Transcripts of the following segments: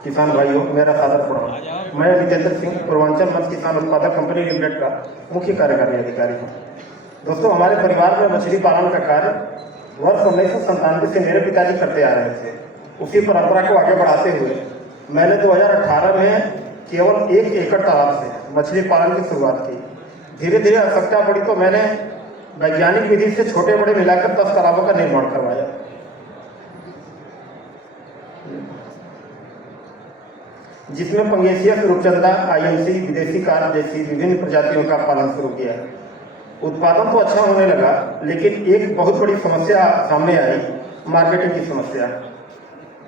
किसान भाइयों, मेरा सादर प्रणाम। मैं विजेंद्र सिंह, पूर्वांचल मत्स्य किसान उत्पादक कंपनी लिमिटेड का मुख्य कार्यकारी अधिकारी हूँ। दोस्तों, हमारे परिवार में मछली पालन का कार्य वर्ष 1997 से मेरे पिताजी करते आ रहे थे। उसी परंपरा को आगे बढ़ाते हुए मैंने 2018 में केवल 1 एकड़ तालाब से मछली पालन की शुरुआत की। धीरे धीरे आवश्यकता पड़ी तो मैंने वैज्ञानिक विधि से छोटे बड़े मिलाकर 10 तालाबों का निर्माण करवाया, जिसमें पंगेसिया, रूपचंदा, आईएमसी, विदेशी कार्प जैसी विभिन्न प्रजातियों का पालन शुरू किया। उत्पादन तो अच्छा होने लगा, लेकिन एक बहुत बड़ी समस्या सामने आई, मार्केटिंग की समस्या।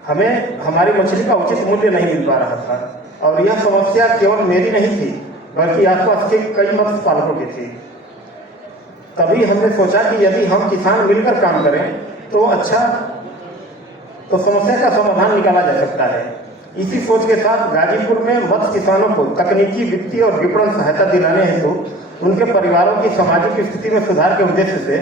हमें हमारी मछली का उचित मूल्य नहीं मिल पा रहा था, और यह समस्या केवल मेरी नहीं थी, बल्कि आसपास के कई मत्स्य पालकों की थी। तभी हमने सोचा कि यदि हम किसान मिलकर काम करें तो समस्या का समाधान निकाला जा सकता है। इसी सोच के साथ गाजीपुर में मत्स्य किसानों को तकनीकी, वित्तीय और विपणन सहायता दिलाने हेतु उनके परिवारों की सामाजिक स्थिति में सुधार के उद्देश्य से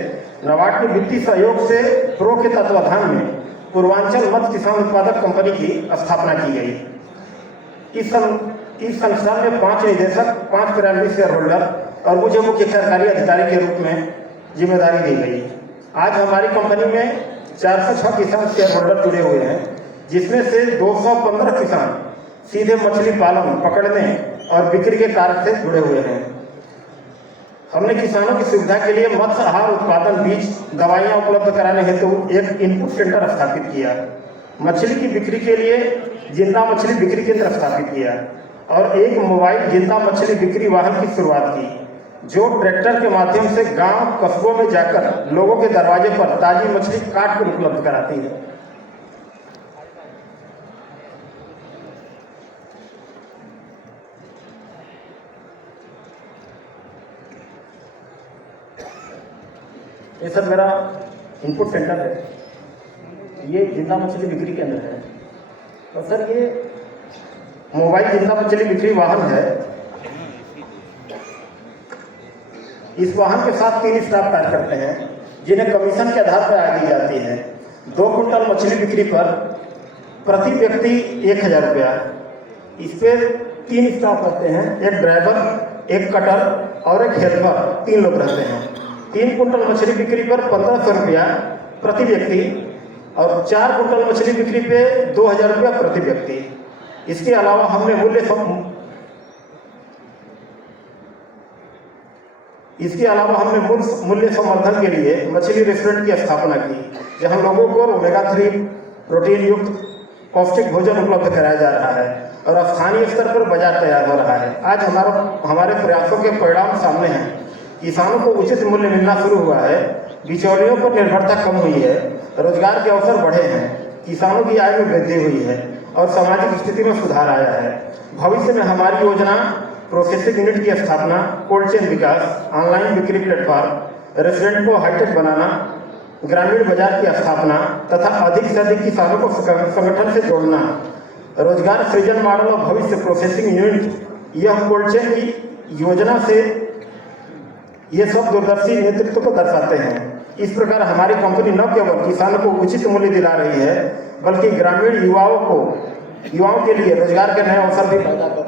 नाबार्ड के वित्तीय सहयोग से प्रो के तत्वाधान में पूर्वांचल मत्स्य किसान उत्पादक कंपनी की स्थापना की गई। इस संस्थान में 5 निदेशक, 5 कार्यान्वित शेयर होल्डर और मुझे मुख्य कार्यकारी अधिकारी के रूप में जिम्मेदारी दी गई। आज हमारी कंपनी में 406 किसान शेयर होल्डर जुड़े हुए हैं, जिसमें से 215 किसान सीधे मछली पालन, पकड़ने और बिक्री के कार्य से जुड़े हुए हैं। हमने किसानों की सुविधा के लिए मत्स्य आहार उत्पादन, बीज, दवाइयाँ उपलब्ध कराने हेतु एक इनपुट सेंटर स्थापित किया। मछली की बिक्री के लिए जिंदा मछली बिक्री केंद्र स्थापित किया और एक मोबाइल जिंदा मछली बिक्री वाहन की शुरुआत की, जो ट्रैक्टर के माध्यम से गांव, कस्बों में जाकर लोगों के दरवाजे पर ताजी मछली काट कर उपलब्ध कराती है। ये सब मेरा इनपुट सेंटर है, ये जिंदा मछली बिक्री केंद्र है। तो सर, ये मोबाइल जिंदा मछली बिक्री वाहन है। इस वाहन के साथ 3 स्टाफ कार्य करते हैं, जिन्हें कमीशन के आधार पर आय दी जाती है। 2 कुंटल मछली बिक्री पर प्रति व्यक्ति 1000 रुपया। इस पर 3 स्टाफ रहते हैं, एक ड्राइवर, एक कटर और एक हेल्पर, 3 लोग रहते हैं। 3 कुंटल मछली बिक्री पर 1500 रुपया प्रति व्यक्ति और 4 कुंटल मछली बिक्री पे 2000 रुपया प्रति व्यक्ति। इसके अलावा हमने मूल्य संवर्धन के लिए मछली रेस्टोरेंट की स्थापना की, जहां लोगों को ओमेगा 3 प्रोटीन युक्त पौष्टिक भोजन उपलब्ध कराया जा रहा है और स्थानीय स्तर पर बाजार तैयार हो रहा है। आज हमारे प्रयासों के परिणाम सामने हैं। किसानों को उचित मूल्य मिलना शुरू हुआ है, बिचौलियों पर निर्भरता कम हुई है, रोजगार के अवसर बढ़े हैं, किसानों की आय में वृद्धि हुई है और सामाजिक स्थिति में सुधार आया है। भविष्य में हमारी योजना प्रोसेसिंग यूनिट की स्थापना, कोल्ड चेन विकास, ऑनलाइन बिक्री प्लेटफॉर्म, रेस्टोरेंट को हाईटेक बनाना, ग्रामीण बाजार की स्थापना तथा अधिक से अधिक किसानों को संगठन से जोड़ना, रोजगार सृजन मॉडल और भविष्य प्रोसेसिंग यूनिट, यह कोल्ड चेन की योजना से ये सब दूरदर्शी नेतृत्व को दर्शाते हैं। इस प्रकार हमारी कंपनी न केवल किसानों को उचित मूल्य दिला रही है, बल्कि ग्रामीण युवाओं के लिए रोजगार के नए अवसर भी पैदा कर